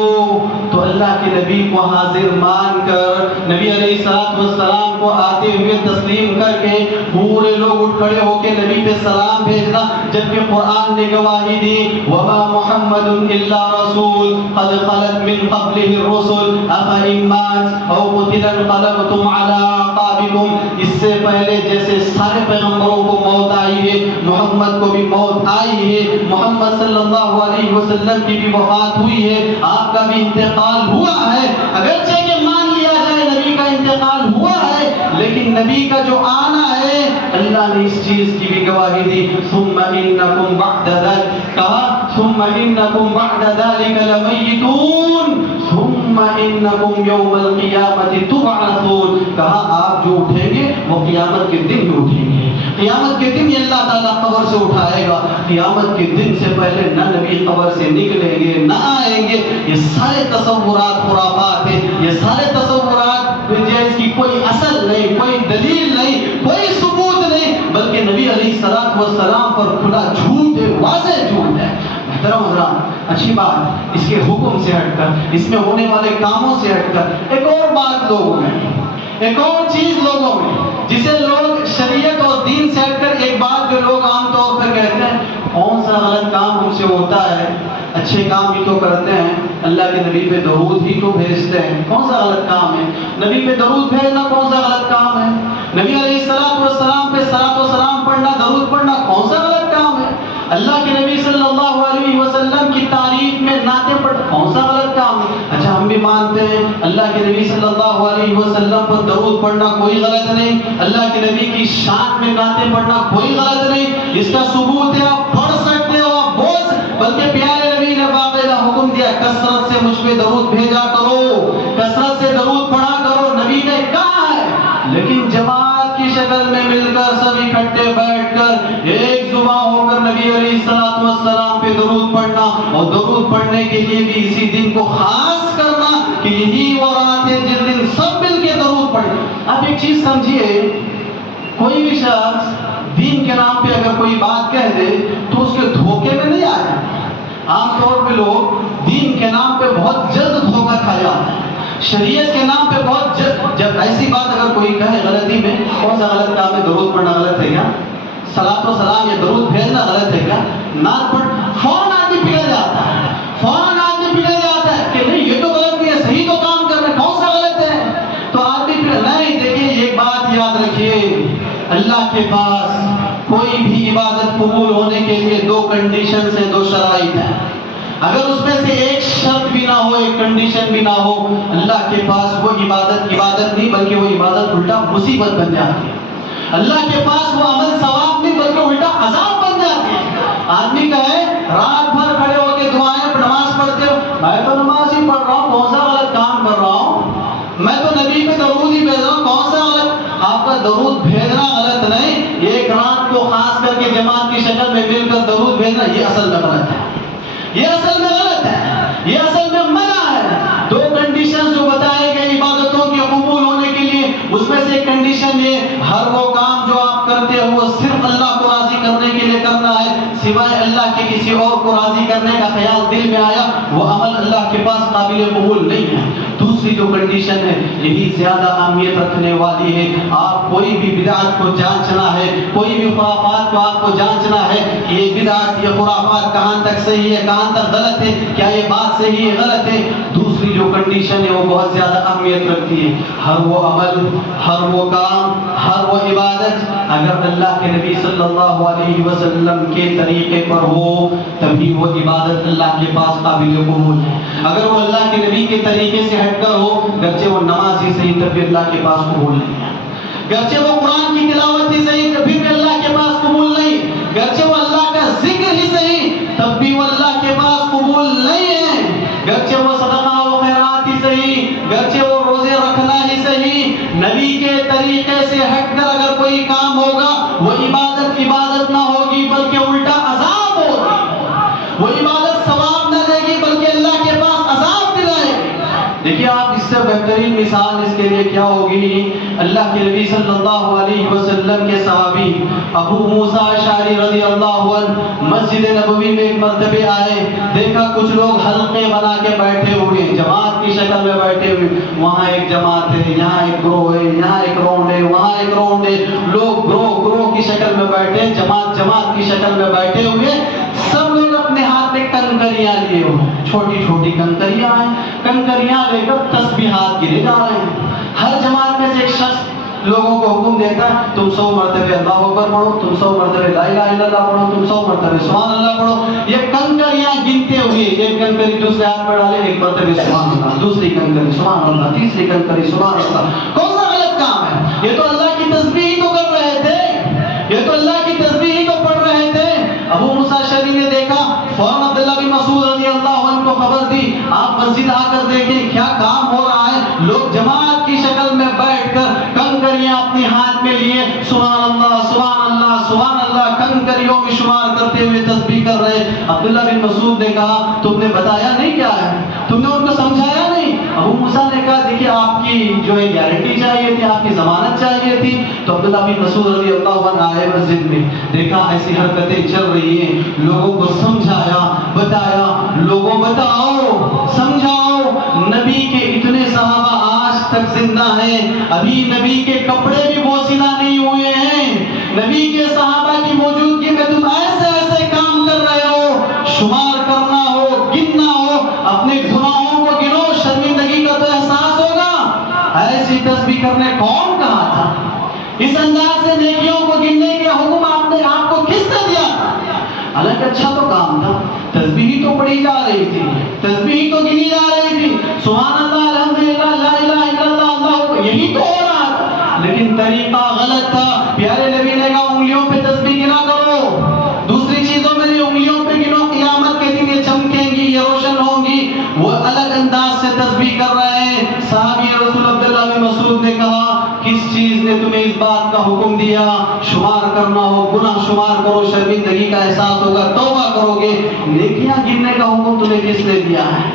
تو اللہ کے نبی کو حاضر مان کر، نبی علیہ السلام کو آتے ہوئے تسلیم کر کے پورے لوگ اٹھ کھڑے ہو کے نبی پہ سلام بھیجنا، جبکہ قرآن نے گواہی دی وما محمد الا رسول قد خلت من قبله الرسل افإن مات او قتل انقلبتم على اعقابكم، اس سے پہلے جیسے سارے پیغمبروں کو موت آئی ہے، محمد کو بھی موت آئی ہے، محمد صلی اللہ علیہ وسلم کی بھی وفات ہوئی ہے، آپ کا بھی انتقال ہوا ہے، اگرچہ کہ مان لیا جائے نبی کا انتقال ہوا ہے، لیکن نبی کا جو آنا ہے اللہ نے اس چیز کی بھی گواہی دی، ثم انکم بعد ذلك، کہا ثم انکم بعد ذلك لمیتون ثم انکم یوم القیامت تبعثون، کہا آپ جو اٹھیں گے وہ قیامت کے دن ہی اٹھیں گے، قیامت کے دن ہی اللہ تعالیٰ قبر سے اٹھائے گا، قیامت کے دن سے پہلے نہ نبی قبر سے نکلیں گے نہ آئیں گے۔ یہ سارے تصورات خرافات ہیں، یہ سارے تصورات جس کی کوئی اصل نہیں، کوئی دلیل نہیں، کوئی ثبوت نہیں، بلکہ نبی علیہ السلام پر کھلا جھوٹ ہے، واضح جھوٹ ہے۔ محترم حضرات، اچھی بات اس کے حکم سے ہٹ کر، اس میں ہونے والے کاموں سے ہٹ کر ایک اور بات لوگوں میں، ایک اور چیز لوگوں میں جسے لوگ شریعت اور دین سے ہٹ کر ایک بات جو لوگ عام طور پر کہتے ہیں، کون سا غلط کام ہم سے ہوتا ہے، اچھے کام ہی تو کرتے ہیں، اللہ کے نبی پہ درود ہی تو بھیجتے ہیں، کون سا غلط کام ہے؟ نبی پہ درود بھیجنا کون سا غلط کام ہے؟ نبی علیہ السلام پہ صلاۃ و سلام پڑھنا، درود پڑھنا کون سا غلط کام ہے؟ اللہ کے نبی صلی اللہ علیہ وسلم کی تعریف میں نعتیں پڑھنا کون سا غلط کام ہے؟ اچھا ہم بھی مانتے ہیں اللہ کے نبی صلی اللہ علیہ وسلم پر درود پڑھنا کوئی غلط نہیں، اللہ کے نبی کی شان میں نعتیں پڑھنا کوئی غلط نہیں، اس کا ثبوت ہے آپ پڑھ سکتے ہو، آپ بول سکتے، بلکہ پیارے نبی نے باقاعدہ حکم دیا کثرت سے مجھ پہ درود بھیجا کرو، کثرت سے درود پڑھا کرو، نبی نے کہا ہے۔ لیکن جماعت کی شکل میں مل کر سب اکٹھے بیٹھ کر ایک زبان ہو کر نبی علیہ السلام پہ درود پڑھنا، اور درود پڑھنے کے لیے بھی اسی دن کو خاص کرنا کہ یہی وہ رات ہے جس دن سب مل کے درود پڑھیں۔ آپ ایک چیز سمجھیے، کوئی بھی شخص دین کے نام پہ اگر کوئی بات کہہ دے تو اس کے دھوکے میں نہیں آئے۔ عام طور پہ لوگ دین کے نام پہ بہت جلد دھوکہ کھا جاتے ہیں، شریعت کے نام پہ بہت جب ایسی بات اگر کوئی کہے غلطی میں، کون سا غلط کام ہے؟ درود پڑھنا غلط ہے کیا؟ صلاۃ و سلام یا درود بھیجنا غلط ہے کیا؟ نعت پڑھ، فوراً آدمی پگھل جاتا ہے، فوراً آدمی پگھل جاتا ہے کہ نہیں یہ تو غلط نہیں ہے، صحیح تو کام کر رہے ہیں، کون سا غلط ہے؟ تو آدمی پگھل نہیں۔ دیکھیے ایک بات یاد رکھیے، اللہ کے پاس کوئی بھی عبادت قبول ہونے کے لیے دو کنڈیشن سے، دو شرائط ہیں، اگر اس میں سے ایک شرط بھی نہ ہو، ایک کنڈیشن بھی نہ ہو، اللہ کے پاس وہ عبادت نہیں بلکہ وہ عبادت الٹا مصیبت بن جاتی ہے، اللہ کے پاس وہ عمل ثواب نہیں بلکہ الٹا عذاب بن جاتی ہے۔ آدمی کہے رات بھر کھڑے ہو کے دعائیں نماز پڑھتے ہو، میں تو نماز ہی پڑھ رہا ہوں، کون سا غلط کام کر رہا ہوں؟ میں تو نبی پہ درود ہی بھیج رہا ہوں، کون سا غلط؟ آپ کا درود بھیجنا غلط نہیں، ایک رات کو خاص کر کے جماعت کی شکل میں مل کر درود بھیجنا یہ اصل میں غلط ہے، یہ اصل میں غلط ہے، یہ اصل میں منع ہے۔ دو کنڈیشن جو بتائے گئے عبادتوں کے قبول ہونے کے لیے، اس میں سے ایک کنڈیشن یہ، ہر وہ کام جو آپ کرتے ہو وہ صرف اللہ کو راضی کرنے کے لیے کرنا ہے، سوائے اللہ کے کسی اور کو راضی کرنے کا خیال دل میں آیا وہ عمل اللہ کے پاس قابل قبول نہیں ہے۔ دوسری جو کنڈیشن ہے یہی زیادہ اہمیت رکھنے والی ہے، آپ کوئی بھی بدعت کو جانچنا ہے، کوئی بھی خرافات کو آپ کو جانچنا ہے کہ یہ بدعت یہ خرافات کہاں تک صحیح ہے، کہاں تک غلط ہے، کیا یہ بات صحیح ہے غلط ہے۔ دوسری جو کنڈیشن ہے وہ بہت زیادہ اہمیت رکھتی ہے، ہر وہ عمل، ہر وہ کام، ہر وہ عبادت اگر اللہ کے نبی صلی اللہ علیہ وسلم کے طریقے پر ہو تبھی وہ عبادت اللہ کے پاس قابل قبول ہے۔ اگر وہ اللہ کے نبی کے طریقے سے ہٹ کر ہو، گرچہ وہ نماز ہی صحیح تب بھی اللہ کے پاس قبول نہیں ہے، گرچہ وہ قرآن کی تلاوت ہی صحیح تب بھی اللہ کے پاس قبول نہیں، گرچہ وہ اللہ کا ذکر ہی صحیح تب بھی وہ اللہ کے پاس قبول نہیں ہے، گرچہ وہ صدقہ و خیرات ہی صحیح، گرچہ وہ روزے رکھنا ہی صحیح، نبی کے طریقے سے ہٹ کر اگر کوئی کام ہوگا وہ عبادت نہ ہوگی بلکہ الٹا عذاب ہوگی، وہ عبادت ثواب نہ دے گی بلکہ اللہ کے پاس عذاب دلائے گی۔ دیکھیے آپ اس سے بہترین مثال اس کے لیے کیا ہوگی، اللہ کے نبی صلی اللہ علیہ وسلم کے صحابی ابو موسیٰ اشعری رضی اللہ عنہ مسجد نبوی میں ایک مرتبہ آئے، دیکھا کچھ لوگ حلقے بنا کے بیٹھے ہوئے، جماعت کی شکل میں بیٹھے ہوئے، وہاں ایک جماعت ہے، یہاں ایک گروہ ہے، یہاں ایک راؤنڈ ہے، وہاں ایک راؤنڈ ہے، لوگ گروہ کی شکل میں بیٹھے، جماعت کی شکل میں بیٹھے ہوئے، سب لوگ اپنے ہاتھ میں کنکریاں لیے ہوئے، چھوٹی چھوٹی کنکریاں ہیں، کنکریاں لے کر تسبیحات گرے جا رہے ہیں۔ ہر جماعت میں سے ایک شخص لوگوں کو حکم دیتا ہے تم 100 مرتبہ اللہ اکبر پڑھو، تم 100 مرتبہ لا الہ الا اللہ پڑھو، تم 100 مرتبہ سبحان اللہ پڑھو۔ یہ کنکریاں گنتے ہوئے ایک کنکری دوسرے ہاتھ میں ڈالے، ایک مرتبہ سبحان اللہ، دوسری کنکری سبحان اللہ، تیسری کنکری سبحان اللہ۔ کون سا غلط کام ہے؟ یہ تو اللہ کی تسبیح ہی تو کر رہے تھے، یہ تو اللہ کی تسبیح ہی تو پڑھ رہے تھے۔ ابو موسیٰ اشعری نے دیکھا، فوراً عبداللہ بن مسعود رضی اللہ عنہ کو خبر دی، آپ مسجد آ کر دیکھیں کیا کام ہو رہا ہے، لوگ جماعت کی شکل میں بیٹھ کر کنکریاں اپنے ہاتھ میں لیے سبحان اللہ سبحان اللہ سبحان اللہ کنکریوں میں شمار کرتے ہوئے تسبیح کر رہے۔ عبداللہ بن مسعود نے کہا تم نے بتایا نہیں کیا ہے، تم نے ان کو سمجھایا نہیں۔ ابو موسیٰ نے کہا دیکھیے آپ کی جو ہے گارنٹی چاہیے تھی، آپ کی ضمانت چاہیے تھی۔ تو عبداللہ بن مسعود رضی اللہ عنہ آئے مسجد میں، دیکھا ایسی حرکتیں چل رہی ہیں، لوگوں کو سمجھایا، بتایا، لوگوں بتاؤ سمجھاؤ، نبی کے اتنے صحابہ آج تک زندہ ہیں، ابھی نبی کے کپڑے بھی بوسیدہ نہیں ہوئے ہیں، نبی اس انداز سے نیکیوں کو گننے کا حکم آپ کو کس نے دیا؟ حالانکہ اچھا تو کام تھا، تسبیح تو پڑھی جا رہی تھی، تسبیح تو گنی جا رہی تھی، سبحان اللہ الحمدللہ لا الہ الا اللہ اللہ، یہی تو ہو رہا تھا، لیکن طریقہ غلط تھا۔ پیارے نبی نے کہا انگلیوں پہ تسبیح گنا کرو، دوسری چیزوں میں نہیں، انگلیوں پہ گنو، قیامت کے دن یہ چمکیں گی، یہ روشن ہوں گی۔ وہ الگ انداز سے تسبیح کر رہے ہیں۔ صحابی رسول عبداللہ بن مسعود نے کہا کس چیز نے تمہیں اس بات کا حکم دیا؟ شمار کرنا ہو، گناہ شمار کرو، شرمندگی کا احساس ہوگا، توبہ کرو گے۔ نیکیاں گننے کا حکم تمہیں کس نے دیا ہے؟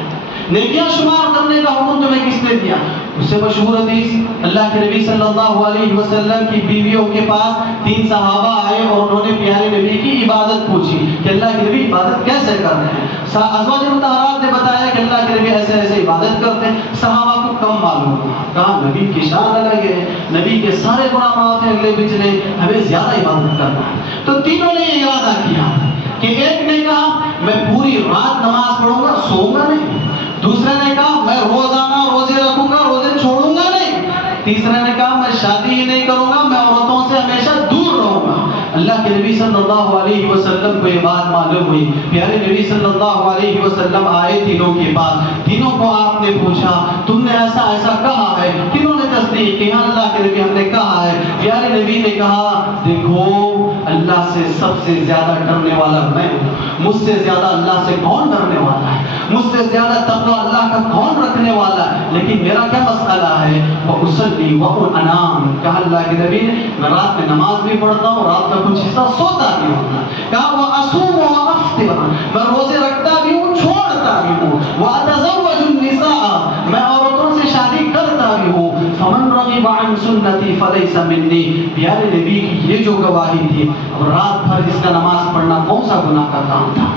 نیکیاں شمار کرنے کا حکم تمہیں کس نے دیا؟ اس سے مشہور حدیث، اللہ کے نبی صلی اللہ علیہ وسلم کی بیویوں کے پاس 3 صحابہ آئے اور انہوں نے پیارے نبی کی عبادت پوچھی کہ اللہ کے نبی عبادت کیسے کر رہے ہیں؟ ازواج مطہرات نے بتایا کہ اللہ کے نبی ایسے ایسے عبادت کرتے ہیں۔ صحابہ کو کم معلوم ہوا، کہا نبی کی شان الگ ہے، نبی کے سارے گناہ معاف ہیں اگلے پچھلے، ہمیں زیادہ عبادت کرنا ہے۔ تو تینوں نے یہ ارادہ کیا کہ ایک نے کہا میں پوری رات نماز پڑھوں گا، سوؤں گا نہیں، دوسرے نے کہا میں روزانہ روزے رکھوں گا، روزے چھوڑوں گا نہیں، تیسرے نے کہا میں شادی ہی نہیں کروں گا، میں عورتوں سے ہمیشہ دور رہوں گا۔ اللہ کے نبی صلی اللہ علیہ وسلم کو یہ بات معلوم ہوئی، پیارے نبی صلی اللہ علیہ وسلم آئے تینوں کے پاس، تینوں کو آپ نے پوچھا تم نے ایسا ایسا کہا ہے؟ تینوں نے تصدیق کی، ہاں اللہ کے نبی ہم نے کہا ہے۔ پیارے نبی نے کہا دیکھو اللہ سے سب سے زیادہ ڈرنے والا میں ہوں، مجھ سے زیادہ اللہ سے کون ڈرنے والا ہے، مجھ سے زیادہ تقوی اللہ کا کون رکھنے والا ہے؟ لیکن میرا کیا مسئلہ ہے؟ وَأُصَلِّي وَأُنَامُ، کہا اللہ کے نبی نے میں رات میں نماز بھی پڑھتا ہوں، رات کا کچھ حصہ سوتا بھی ہوتا۔ کہا وَأَصُومُ وَأَفْطِرُ، میں روزے رکھتا بھی ہوں چھوڑتا بھی ہوں، وَأَتَزَوَّجُ النِّسَاءَ، میں عورتوں سے شادی کرتا بھی ہوں۔ فَمَن رَغِبَ عَن سُنَّتِي فَلَيْسَ مِنِّي، پیارے نبی کی یہ جو گواہی تھی، اب رات بھر اس کا نماز پڑھنا کون سا گناہ کا کام تھا؟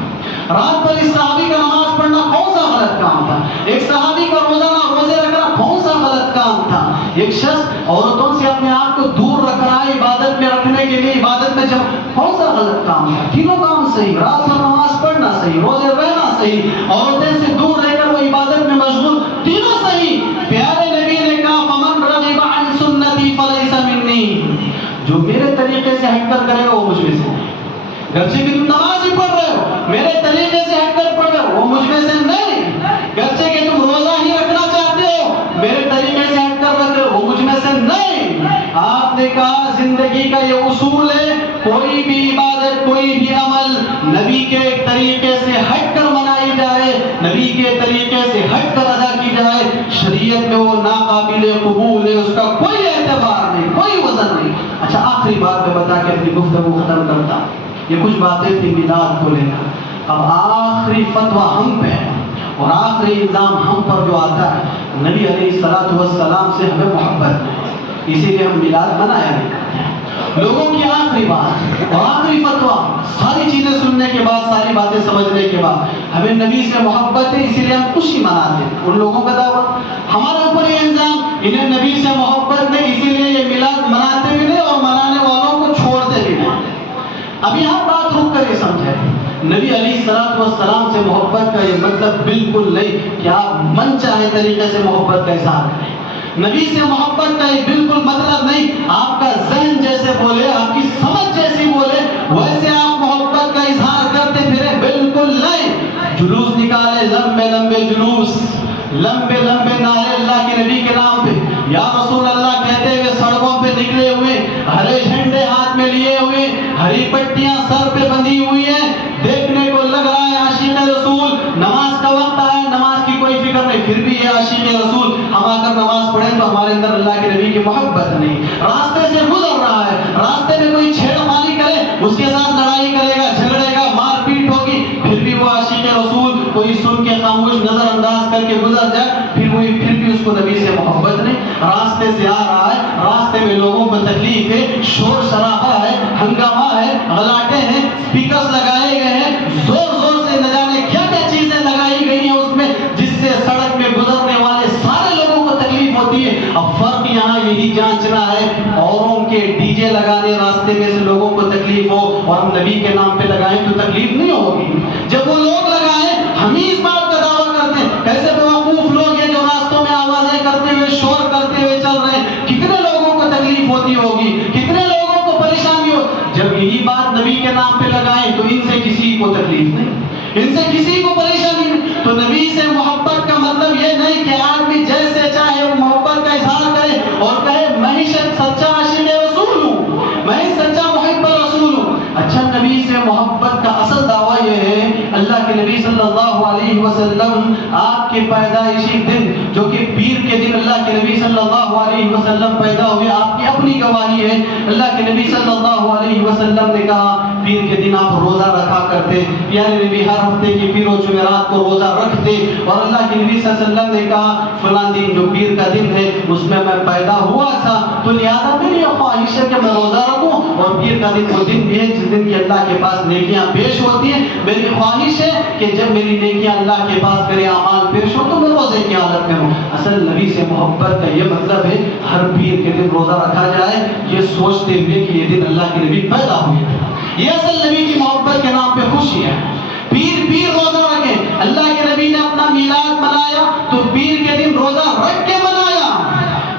رات بھر اس صحابی کا نماز پڑھنا کون سا غلط کام تھا؟ ایک صحابی کا روزانہ روزے رکھنا کون سا غلط کام تھا؟ ایک شخص عورتوں سے اپنے آپ کو دور رکھ رہا ہے عبادت میں رکھنے کے لیے، عبادت میں جب کون سا غلط کام تھا؟ تینوں کام صحیح، رات بھر نماز پڑھنا صحیح، روزے رہنا صحیح، عورتیں سے دور رہ کر وہ عبادت میں مشغول، تینوں صحیح۔ پیارے نبی نے کہا فمن رغب عن سنتی فلیس منی، جو میرے طریقے سے ہٹ کر کرے گا وہ مجھ میں سے نہیں۔ گرچہ کہ تم نماز ہی پڑھ رہے ہو، میرے طریقے سے ہٹ کر پڑھ رہے ہو، وہ مجھ میں سے نہیں۔ گرچہ کہ تم روزہ ہی رکھنا چاہتے ہو، میرے طریقے سے ہٹ کر رکھ رہے ہو، وہ مجھ میں سے نہیں۔ آپ نے کہا زندگی کا یہ اصول ہے، کوئی بھی عبادت، کوئی بھی عمل نبی کے طریقے سے ہٹ کر منائی جائے، نبی کے طریقے سے ہٹ کر ادا کی جائے، شریعت میں وہ ناقابل قبول ہے، اس کا کوئی اعتبار نہیں، کوئی وزن نہیں۔ اچھا آخری بات میں بتا کے اپنی گفتگو ختم کرتا، یہ کچھ باتیں تھیں میلاد کو لے کر، اب آخری فتویٰ ہم پہ اور آخری الزام ہم پر جو آتا ہے، نبی علیہ السلام سے ہمیں محبت ہے، اسی لیے ہم میلاد منایا نہیں کرتے ہیں۔ لوگوں کی آخری بات اور آخری فتویٰ، ساری چیزیں سننے کے بعد، ساری باتیں سمجھنے کے بعد ہمیں نبی سے محبت ہے، اسی لیے ہم خوشی مناتے ہیں۔ ان لوگوں کا دعویٰ، ہمارے اوپر یہ الزام انہیں نبی سے محبت ہے اسی لیے یہ میلاد مناتے بھی نہیں اور منانے والوں کو چھوڑتے بھی نہیں۔ اب یہاں بات رک کر یہ سمجھیں، نبی علیہ السلام سے محبت کا یہ مطلب بالکل نہیں کہ آپ من چاہے طریقے سے محبت کا اظہار کریں۔ نبی سے محبت کا یہ بالکل مطلب نہیں آپ کا ذہن جیسے بولے، آپ کی سمجھ جیسی بولے ویسے آپ محبت کا اظہار کرتے پھرے، بالکل نہیں۔ جلوس نکالے، لمبے لمبے جلوس، لمبے لمبے نعرے اللہ کے نبی کے نام پہ، یا رسول اللہ کہتے ہوئے سڑکوں پہ نکلے ہوئے، ہرے جھنڈے ہاتھ میں لیے ہوئے، ہری پٹیاں سر پہ بندھی ہوئی ہیں، دیکھنے کو لگ رہا ہے عاشق رسول، نماز کا وقت آیا، نماز کی کوئی فکر نہیں، پھر بھی یہ عاشق رسول، ہم آ کر نماز پڑھیں تو ہمارے اندر اللہ کے نبی کی محبت نہیں۔ راستے سے گزر رہا ہے، راستے میں کوئی چھیڑ خانی کرے اس کے ساتھ لڑائی کرے گا، جھگڑے گا، مار پیٹ ہوگی، پھر بھی وہ عاشق رسول، کوئی سن کے خاموش نظر انداز کر کے گزر جائے، پھر بھی اس کو نبی سے محبت نہیں۔ راستے سے آ رہا ہے، راستے میں لوگوں کو تکلیف ہے، شور شرابہ ہے، ہنگامہ ہے، غلاٹے ہیں، اسپیکرز لگائے گئے ہیں، زور زور سے نہ جانے کیا کیا چیزیں لگائی گئی ہیں اس میں، جس سے سڑک میں گزرنے والے سارے لوگوں کو تکلیف ہوتی ہے۔ اب فرق یہاں یہی جانچنا ہے، اوروں کے ڈی جے لگانے راستے میں سے لوگوں کو تکلیف ہو اور ہم نبی کے نام پہ لگائیں تو تکلیف نہیں ہوگی۔ جب وہ لوگ لگائیں ہم ہی اس بات کا دعویٰ کرتے ہیں، کیسے بیوقوف لوگ ہیں جو راستوں میں آوازیں کرتے ہوئے، شور کرتے ہوئے چل رہے ہیں، کتنے لوگوں کو تکلیف ہوتی ہوگی۔ ہوگی، کتنے لوگوں کو پریشانی ہو. جب یہی بات نبی کے نام پہ لگائیں تو ان سے کسی کو تکلیف نہیں، ان سے کسی کو پریشانی نہیں. تو نبی سے محبت کا مطلب یہ نہیں کہ آدمی جیسے چاہے وہ محبت کا اظہار کرے اور کہے میں ہی سچا عاشق رسول ہوں، میں ہی سچا محب رسول ہوں. اچھا، نبی سے محبت کا اصل دعویٰ یہ ہے، اللہ کے نبی صلی اللہ علیہ وسلم آپ کے پیدائشی دن جو کہ پیر کے دن اللہ کے نبی صلی اللہ علیہ وسلم پیدا ہوئے، آپ کی اپنی گواہی ہے. اللہ کے نبی صلی اللہ علیہ وسلم نے کہا پیر کے دن آپ روزہ رکھا کرتے، پیارے نبی ہر ہفتے کی پیر و جمعرات کو روزہ رکھتے. اور اللہ کے نبی صلی اللہ علیہ وسلم نے کہا فلاں دن جو پیر کا دن ہے اس میں میں پیدا ہوا تھا، تو لہٰذا میری یہ خواہش ہے کہ میں روزہ رکھوں. اور پیر کا دن وہ دن بھی ہے جس دن کی اللہ کے پاس نیکیاں پیش ہوتی ہیں. میری خواہش ہے کہ جب میری نیکیاں اللہ کے پاس میرے اعمال پیش ہو تو میں روزے کی حالت میں ہوں. اصل نبی سے محبت کا یہ مطلب ہے ہر پیر کے دن روزہ رکھا جائے، یہ سوچتے ہوئے کہ یہ دن اللہ کے نبی پیدا ہوئے تھے. یہ اصل نبی کی محبت کے نام پہ خوشی ہے. پیر روزہ رکھے. اللہ کے نبی نے اپنا میلاد منایا تو پیر کے دن روزہ رکھ کے منایا.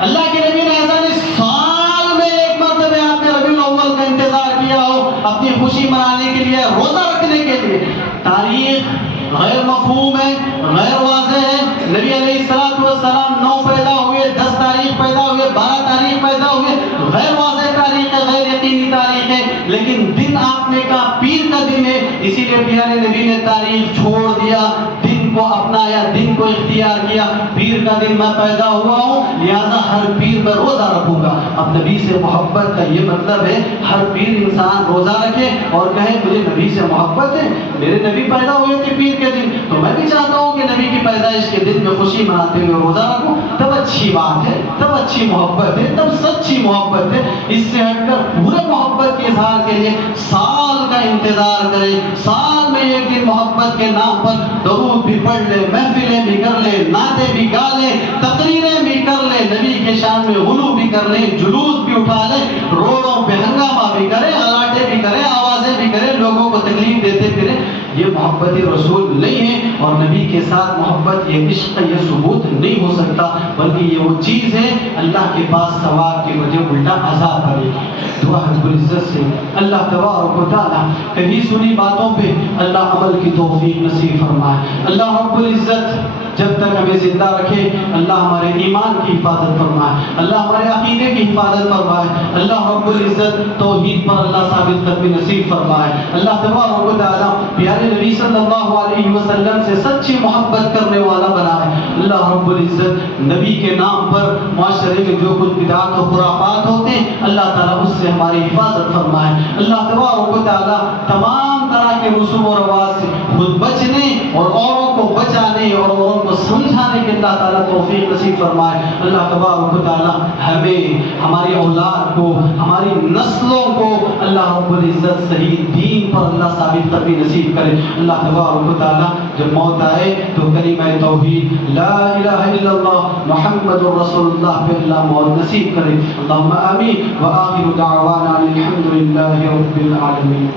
اللہ کے نبی نے ایسا نہیں سال میں ایک مرتبہ آپ نے ربیع الاول کا انتظار کیا ہو اپنی خوشی منانے کے لیے، روزہ رکھنے کے لیے. تاریخ غیر مفہوم ہے، غیر واضح ہے. نبی علیہ السلام 9 پیدا ہوئے، 10 تاریخ پیدا ہوئے، 12 تاریخ پیدا ہوئے. غیر واضح تاریخ ہے، غیر یقینی تاریخ ہے، لیکن دن آپ نے کہا پیر کا دن ہے. اسی لیے پیارے نبی نے تاریخ چھوڑ دیا، دن کو اپنایا، دن کو اختیار کیا. پیر کا دن میں پیدا ہوا ہوں لہٰذا ہر پیر میں روزہ رکھوں گا. اب نبی سے محبت کا یہ مطلب ہے ہر پیر انسان روزہ رکھے اور کہے مجھے نبی سے محبت ہے، میرے نبی پیدا ہوئے تھے پیر کے دن تو میں بھی چاہتا ہوں کہ نبی کی پیدائش کے دن میں خوشی مناتے ہوئے روزہ رکھوں. تب اچھی بات ہے، تب اچھی محبت ہے، تب سچی محبت ہے. اس سے ہٹ کر پورے محبت کے اظہار کے لیے سال کا انتظار کرے، سال میں ایک دن محبت کے نام پر درود بھی پڑھ لے، محفلیں بھی کر لے، نعتیں بھی گا لے، تقریریں بھی کر لے، نبی کے شان میں غلو بھی کر لے، جلوس بھی اٹھا لے، روڈوں پہ ہنگامہ بھی کرے، غلاٹے بھی کرے، آوازیں بھی کرے، لوگوں کو تکلیف دیتے پھرے. یہ محبت رسول نہیں ہے. اور نبی کے ساتھ محبت یہ عشق یہ ثبوت نہیں ہو سکتا، بلکہ یہ وہ چیز ہے اللہ کے پاس ثواب کی وجہ الٹا عذاب پڑے گی. دعا رب العزت سے اللہ تبارک و تعالی کہیں سنی باتوں پہ اللہ عمل کی توفیق نصیب فرمائے. اللہ رب العزت جب تک ہمیں زندہ رکھے اللہ ہمارے ایمان کی حفاظت فرمائے، اللہ ہمارے عقیدے کی حفاظت فرمائے. اللہ رب العزت توحید پر اللہ ثابت قدمی نصیب فرمائے. اللہ تبارک و تعالی پیارے نبی صلی اللہ علیہ وسلم سے سچی محبت کرنے والا بنائے. اللہ رب العزت نبی کے نام پر معاشرے میں جو کچھ بدعات و خرافات ہوتے ہیں اللہ تعالیٰ اس سے ہماری حفاظت فرمائے. اللہ تبارک و تعالی تمام طرح کے رسوم و رواج سے خود بچنے اور اوروں کو بچانے اور اوروں کو سمجھانے کے اللہ تعالیٰ توفیق نصیب فرمائے. اللہ تبارک و تعالیٰ ہمیں، ہماری اولاد کو، ہماری نسلوں کو اللہ رب العزت صحیح دین پر اللہ ثابت قدمی نصیب کرے. اللہ تبارک و تعالیٰ جب موت آئے تو کلمہ توحید لا الہ الا اللہ محمد رسول اللہ پہ اللہ موت نصیب کرے. اللہم آمین. وآخر دعوانا الحمد للہ رب العالمین.